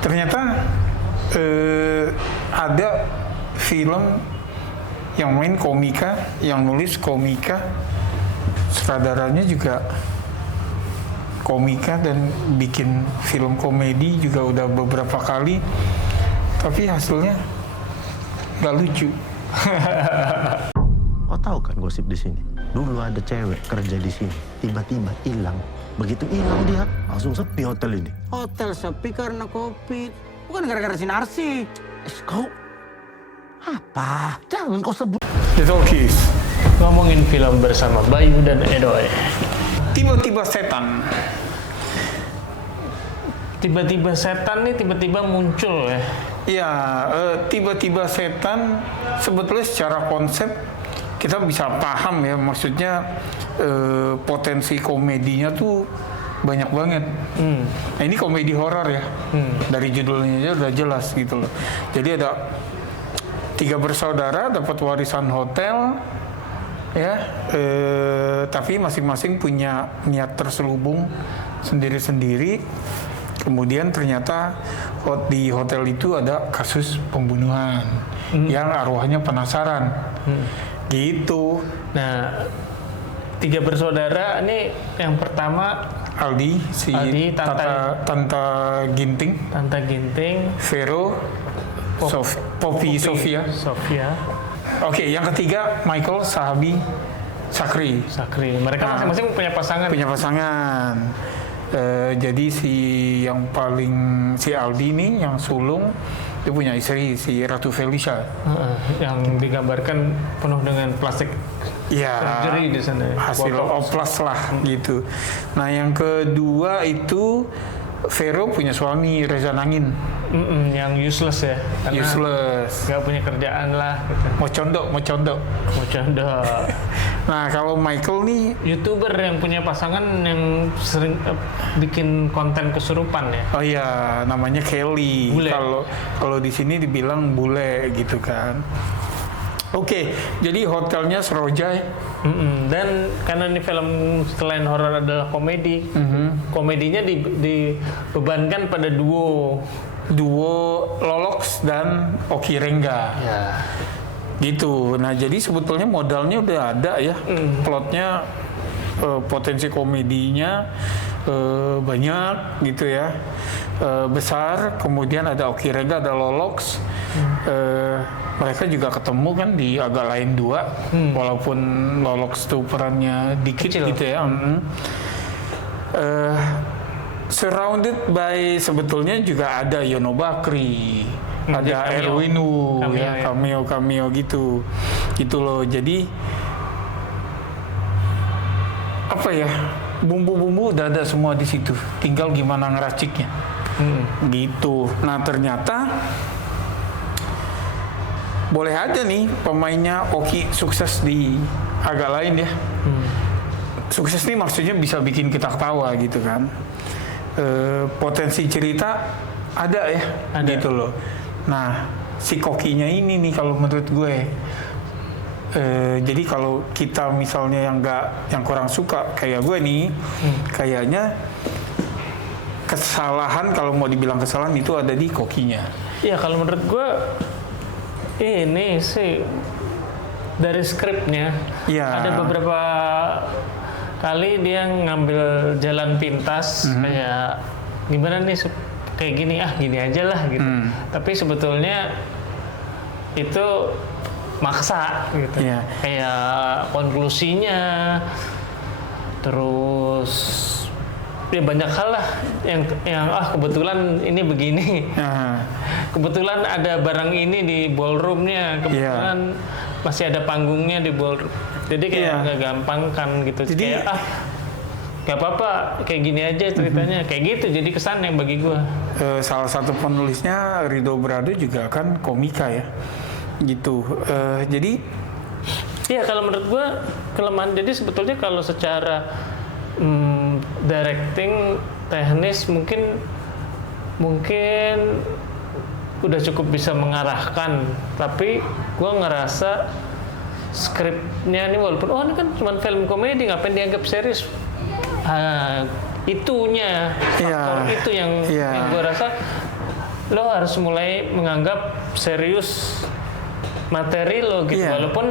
ternyata ada film yang main komika, yang nulis komika, sutradaranya juga komika dan bikin film komedi juga udah beberapa kali, tapi hasilnya nggak lucu. Oh tahu kan gosip di sini? Dulu ada cewek kerja di sini, tiba-tiba hilang. Begitu hilang dia, langsung sepi hotel ini. Hotel sepi karena COVID, bukan gara-gara si Narsi. Kau apa? Jangan kau sebut. The Talkies. Ngomongin film bersama Bayu dan Edoy. Tiba-tiba setan. Tiba-tiba setan nih tiba-tiba muncul ya. Ya, tiba-tiba setan sebetulnya secara konsep kita bisa paham ya, maksudnya potensi komedinya tuh banyak banget. Nah ini komedi horor ya, dari judulnya aja udah jelas gitu loh. Jadi ada 3 bersaudara dapat warisan hotel, ya, tapi masing-masing punya niat terselubung sendiri-sendiri. Kemudian ternyata di hotel itu ada kasus pembunuhan yang arwahnya penasaran. Gitu. Nah, 3 bersaudara ini yang pertama Aldi, Tante Ginting, Vero, Poppy Sofia. Oke, yang ketiga Michael, Sahabi, Sakri. Mereka masing-masing punya pasangan. Jadi si Aldi ini yang sulung, dia punya istri si Ratu Felicia. Yang digambarkan penuh dengan plastik surgery di sana. Hasil oplas lah gitu. Nah yang kedua itu Vero punya suami Reza Nangin. Yang useless ya. Useless. Gak punya kerjaan lah. Gitu. Mau condok. Nah kalau Michael nih YouTuber yang punya pasangan yang sering bikin konten kesurupan ya. Oh iya, namanya Kelly. Bule. Kalau di sini dibilang bule gitu kan. Oke, jadi hotelnya Seroja. Dan karena ini film selain horor adalah komedi, komedinya dibebankan pada duo Lolox dan Oki Rengga. Ya. Gitu. Nah jadi sebetulnya modalnya udah ada ya, plotnya, potensi komedinya banyak gitu ya, besar. Kemudian ada Oki Rengga, ada Lolox. Mereka juga ketemu kan di Agak Lain 2, walaupun Lolox tuh perannya dikit kecil gitu ya. Surrounded by sebetulnya juga ada Yono Bakri, ada Erwinu, cameo gitu loh. Jadi apa ya, bumbu-bumbu udah ada semua di situ, tinggal gimana ngeraciknya, gitu. Nah ternyata boleh aja nih pemainnya Oki sukses di Agak Lain ya. Sukses nih maksudnya bisa bikin kita ketawa gitu kan. Potensi cerita ada ya, gitu loh. Nah si kokinya ini nih kalau menurut gue, jadi kalau kita misalnya yang kurang suka kayak gue nih, kayaknya kesalahan, kalau mau dibilang kesalahan itu ada di kokinya. Iya kalau menurut gue ini sih dari skripnya ada beberapa kali dia ngambil jalan pintas, kayak gimana nih kayak gini gini aja lah gitu. Tapi sebetulnya itu maksa gitu. Kayak konklusinya, terus ya banyak hal lah yang kebetulan ini begini. Kebetulan ada barang ini di ballroomnya, kebetulan masih ada panggungnya di ballroom. Jadi kayak nggak gampang kan gitu. Jadi kayak nggak apa-apa, kayak gini aja ceritanya, kayak gitu. Jadi kesannya bagi gua. Salah satu penulisnya Rido Brado juga kan komika ya, gitu. Jadi iya kalau menurut gua kelemahan. Jadi sebetulnya kalau secara directing teknis mungkin udah cukup bisa mengarahkan, tapi gue ngerasa skripnya ini walaupun ini kan cuma film komedi, ngapain dianggap serius, itunya faktor itu yang gue rasa lo harus mulai menganggap serius materi lo gitu, Iya. walaupun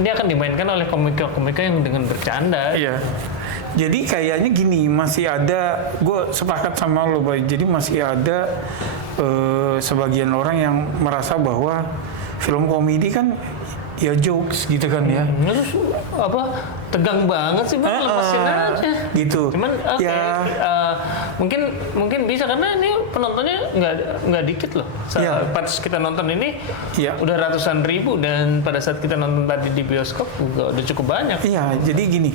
dia akan dimainkan oleh komika-komika yang dengan bercanda. Iya. Jadi kayaknya gini, masih ada, gue sepakat sama lo, Bay. Jadi masih ada sebagian orang yang merasa bahwa film komedi kan ya jokes gitu kan ya. Terus apa tegang banget sih bang, lepasin aja. Gitu. Cuman oke, Ya. mungkin bisa karena ini penontonnya nggak dikit loh. Iya. Pas kita nonton ini Iya. udah ratusan ribu dan pada saat kita nonton tadi di bioskop juga udah cukup banyak. Iya, jadi gini,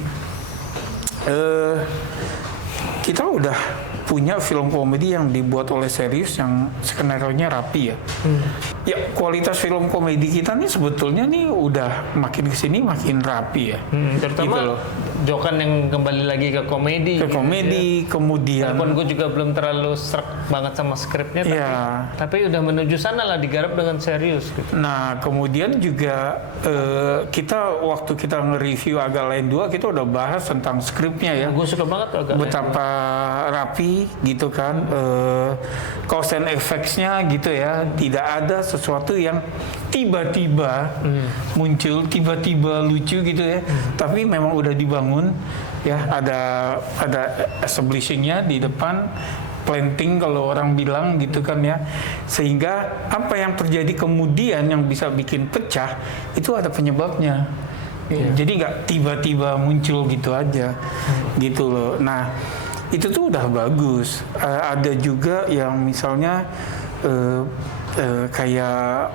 kita udah punya film komedi yang dibuat oleh serius yang skenario-nya rapi ya. Ya kualitas film komedi kita nih sebetulnya nih udah makin kesini makin rapi ya. Terutama Gitu loh. Jokan yang kembali lagi ke komedi. Ke gitu komedi, kemudian walaupun gue juga belum terlalu serak banget sama skripnya, Iya. tapi udah menuju sana lah, digarap dengan serius gitu. nah kemudian juga kita waktu kita nge-review Agak Lain 2 kita udah bahas tentang skripnya ya. Gue suka banget agak Betapa rapi gitu kan, cause and effects-nya gitu ya, tidak ada sesuatu yang tiba-tiba muncul, tiba-tiba lucu gitu ya, tapi memang udah dibangun ya, ada establishing-nya di depan, planting kalau orang bilang gitu kan ya, sehingga apa yang terjadi kemudian yang bisa bikin pecah itu ada penyebabnya. Jadi nggak tiba-tiba muncul gitu aja, gitu loh. Nah itu tuh udah bagus. Ada juga yang misalnya kayak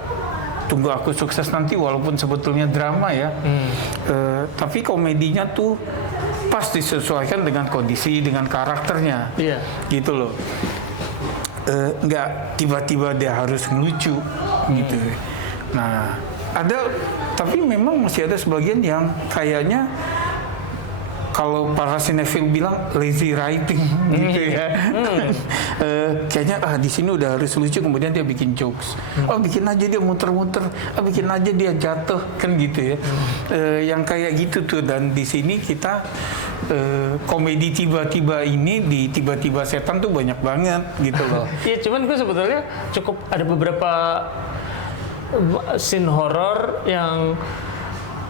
Tunggu Aku Sukses Nanti, walaupun sebetulnya drama ya, tapi komedinya tuh pas disesuaikan dengan kondisi, dengan karakternya, Iya. gitu loh. Nggak tiba-tiba dia harus ngelucu gitu. Nah ada, tapi memang masih ada sebagian yang kayaknya kalau para sinetron bilang lazy writing gitu ya. Kayaknya di sini udah harus lucu, kemudian dia bikin jokes. Bikin aja dia muter-muter, bikin aja dia jatuh kan gitu ya. Yang kayak gitu tuh, dan di sini kita komedi tiba-tiba ini di Tiba-Tiba Setan tuh banyak banget gitu loh. Iya, cuman gue sebetulnya cukup ada beberapa scene horor yang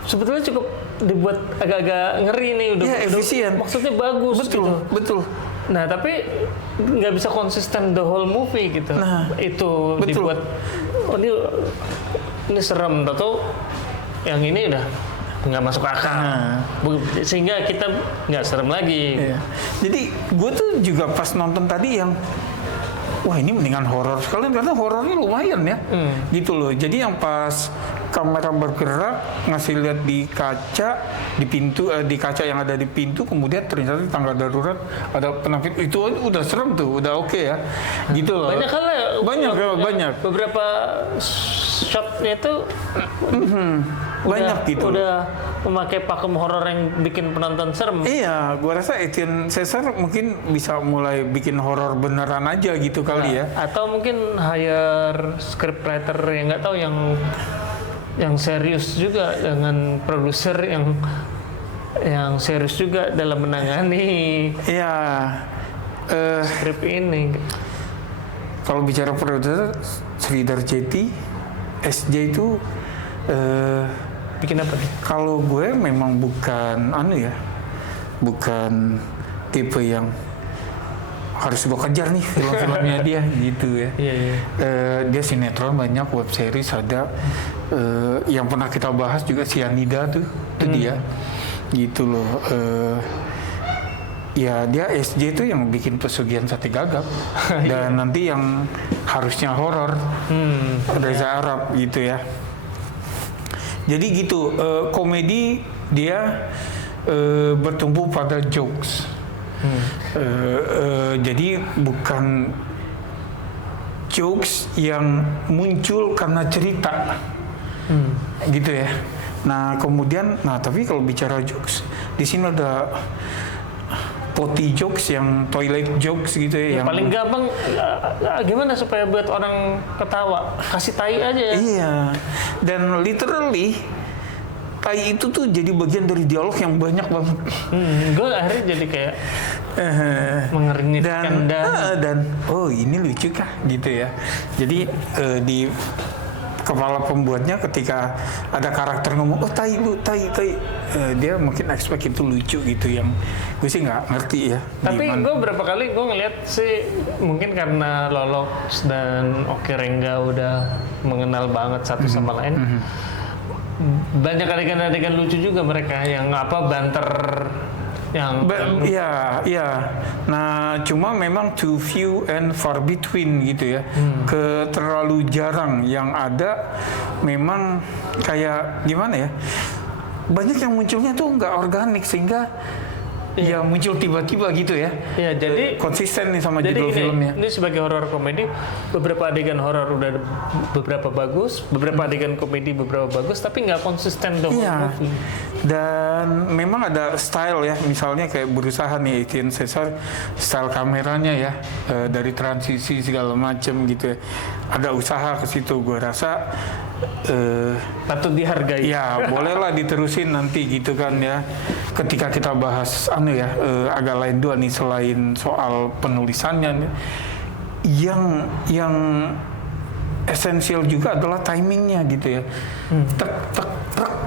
sebetulnya cukup dibuat agak-agak ngeri nih, udah Efisien. maksudnya bagus Betul, gitu. betul. Nah tapi nggak bisa konsisten the whole movie gitu. Nah, itu betul. dibuat ini serem, atau yang ini udah nggak masuk akal. Sehingga kita nggak serem lagi. Iya. Jadi gue tuh juga pas nonton tadi yang wah ini mendingan horor sekalian, karena horornya lumayan ya, gitu loh. Jadi yang pas kamera bergerak ngasih lihat di kaca, di pintu, di kaca yang ada di pintu, kemudian ternyata di tangga darurat ada penampil, itu udah serem tuh, udah oke ya, gitu loh. Banyak kali ya, banyak beberapa shotnya itu banyak gitu. Udah memakai pakem horor yang bikin penonton serem. Iya, gua rasa Etienne Caesar mungkin bisa mulai bikin horor beneran aja gitu kali ya. Atau mungkin hire scriptwriter yang nggak tahu, yang serius juga dengan produser yang serius juga dalam menangani Iya. skrip ini. Kalau bicara produser, Sridhar Jetty, SJ itu Bikin apa nih? kalau gue memang bukan bukan tipe yang harus gue kejar nih film-filmnya dia gitu ya. Iya. Dia sinetron banyak, web series ada, yang pernah kita bahas juga Cyanida tuh itu dia gitu loh. Ya dia SJ itu yang bikin Pesugihan Sate Gagap dan nanti yang harusnya horor Reza Arab gitu ya. Jadi gitu, komedi dia bertumbuh pada jokes. Jadi bukan jokes yang muncul karena cerita, gitu ya. Nah kemudian, tapi kalau bicara jokes, di sini ada potty jokes, yang toilet jokes gitu ya. Yang Paling gampang gimana supaya buat orang ketawa? Kasih tai aja ya. Iya, dan literally Tai itu tuh jadi bagian dari dialog yang banyak banget. Gue akhirnya jadi kayak mengeringitkan dan oh ini lucu kah gitu ya. Jadi di kepala pembuatnya ketika ada karakter ngomong oh tai lu tai dia mungkin expect itu lucu gitu, yang gue sih nggak ngerti ya. Tapi gue berapa kali gue ngeliat sih, mungkin karena Lolox dan Oki Rengga udah mengenal banget satu sama lain. Banyak adegan-adegan lucu juga mereka yang banter yang iya. Nah, cuma memang too few and far between gitu ya. Terlalu jarang yang ada. Memang kayak gimana ya? Banyak yang munculnya tuh nggak organik sehingga ya muncul tiba-tiba gitu ya. Iya, jadi konsisten nih sama judul filmnya. Ini sebagai horor komedi, beberapa adegan horor udah beberapa bagus, beberapa adegan komedi beberapa bagus, tapi nggak konsisten dong. Iya. Dan memang ada style ya, misalnya kayak berusaha nih Etienne Cesar, style kameranya ya, dari transisi segala macam gitu ya. Ada usaha ke situ, gue rasa patut dihargai. Ya, bolehlah diterusin nanti gitu kan ya. Ketika kita bahas agak lain dua nih selain soal penulisannya nih, yang esensial juga adalah timingnya gitu ya. Tek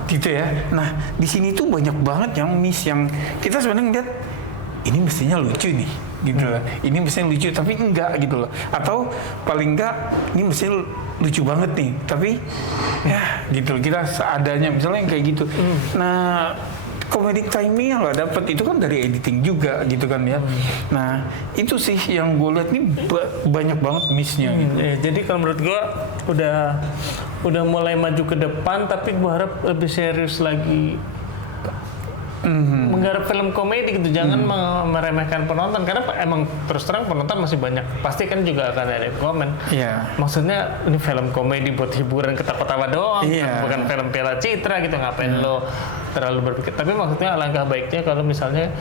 gitu ya. Nah, di sini tuh banyak banget yang miss, yang kita sebenarnya ngeliat ini mestinya lucu nih gitu loh. Ini mestinya lucu tapi enggak gitu loh. Atau paling enggak ini mestinya lucu banget nih, tapi ya gitu loh, kita seadanya misalnya yang kayak gitu. Nah, comedic timing yang nggak dapet itu kan dari editing juga gitu kan ya. Nah, itu sih yang gue lihat nih banyak banget missnya gitu. Jadi kalau menurut gue udah mulai maju ke depan, tapi gue harap lebih serius lagi menggarap film komedi gitu. Jangan meremehkan penonton, karena emang terus terang penonton masih banyak, pasti kan juga akan ada komen. Maksudnya ini film komedi buat hiburan ketawa-tawa doang, bukan film Piala Citra gitu, ngapain lo terlalu berpikir. Tapi maksudnya alangkah baiknya kalau misalnya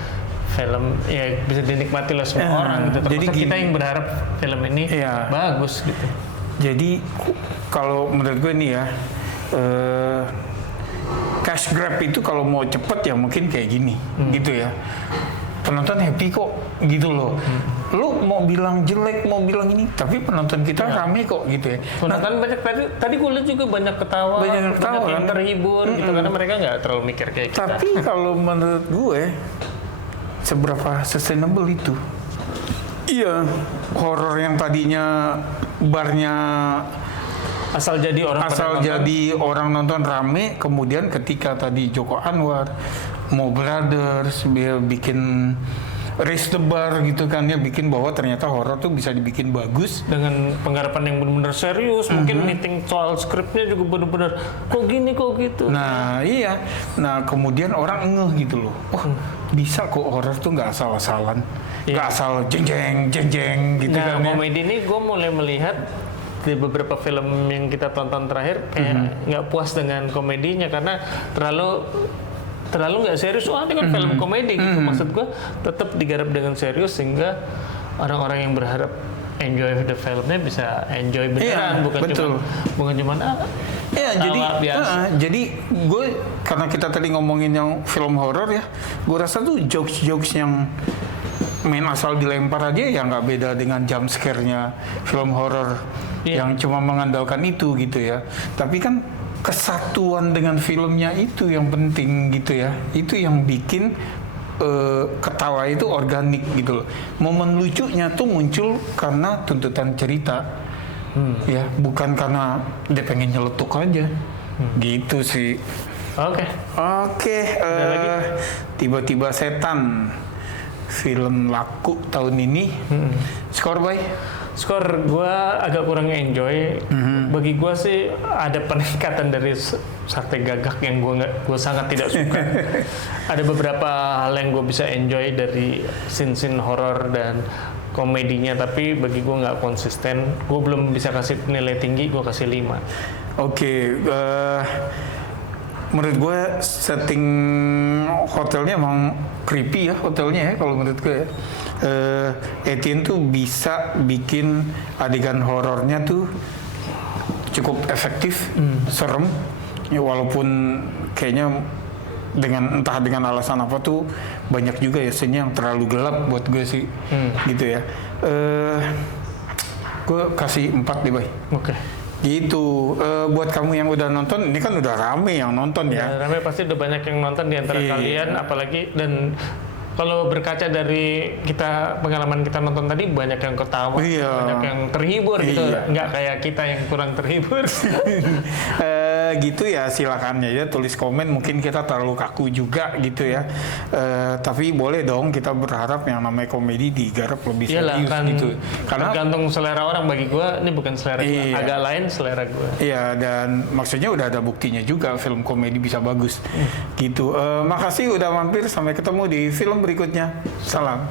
film ya bisa dinikmati oleh semua orang gitu. Termasuk kita yang berharap film ini bagus gitu. Jadi kalau menurut gue nih ya, cash grab itu kalau mau cepet ya mungkin kayak gini gitu ya. Penonton happy kok gitu loh. Lu mau bilang jelek, mau bilang ini, tapi penonton kita rame kok gitu ya. Penonton banyak tadi gue lihat juga banyak ketawa, banyak yang terhibur gitu, karena mereka nggak terlalu mikir kayak kita. Tapi kalau menurut gue seberapa sustainable itu? Iya, horor yang tadinya barnya asal jadi orang nonton rame, kemudian ketika tadi Joko Anwar, Mo Brothers bikin raise the bar gitu kan ya, bikin bahwa ternyata horor tuh bisa dibikin bagus dengan penggarapan yang benar-benar serius. Mungkin meeting soal skripnya juga benar-benar kok gini kok gitu. Nah iya, nah kemudian orang ngeh gitu loh, bisa kok horor tuh nggak asal-asalan, nggak asal jeng-jeng gitu kan. Nah, komedi ini gue mulai melihat di beberapa film yang kita tonton terakhir kayak nggak puas dengan komedinya karena terlalu nggak serius. Ini kan film komedi gitu. Maksud gue tetap digarap dengan serius sehingga orang-orang yang berharap enjoy the filmnya bisa enjoy beneran, bukan cuma jadi gue, karena kita tadi ngomongin yang film horor ya, gue rasa tuh jokes yang main asal dilempar aja ya nggak beda dengan jump scare-nya film horor yang cuma mengandalkan itu gitu ya. Tapi kan kesatuan dengan filmnya itu yang penting gitu ya. Itu yang bikin ketawa itu organik gitu loh. Momen lucunya tuh muncul karena tuntutan cerita. Ya, bukan karena dia pengen nyeletuk aja. Gitu sih. Oke, tiba-tiba setan. Film laku tahun ini. Skor skor gue agak kurang enjoy. Bagi gue sih ada peningkatan dari Sate Gagak yang gue sangat tidak suka. Ada beberapa hal yang gue bisa enjoy dari scene horor dan komedinya, tapi bagi gue nggak konsisten. Gue belum bisa kasih nilai tinggi, gue kasih 5. Menurut gue setting hotelnya emang creepy ya hotelnya ya kalau menurut gue ya. Etienne tuh bisa bikin adegan horornya tuh cukup efektif, serem, Ya, walaupun kayaknya entah dengan alasan apa tuh banyak juga ya scene yang terlalu gelap buat gue sih, gitu ya. Gue kasih 4 deh, Bay. Oke. Gitu. Buat kamu yang udah nonton, ini kan udah rame yang nonton ya. Rame pasti udah banyak yang nonton di antara kalian, apalagi dan kalau berkaca dari pengalaman kita nonton tadi, banyak yang ketawa, banyak yang terhibur gitu, nggak kayak kita yang kurang terhibur. Gitu ya, silakan aja tulis komen, mungkin kita terlalu kaku juga gitu ya. Tapi boleh dong, kita berharap yang namanya komedi digarap lebih serius gitu. Karena tergantung selera orang, bagi gue ini bukan selera gue, agak lain selera gue. Iya, dan maksudnya udah ada buktinya juga film komedi bisa bagus gitu. Makasih udah mampir, sampai ketemu di film berikutnya. Salam.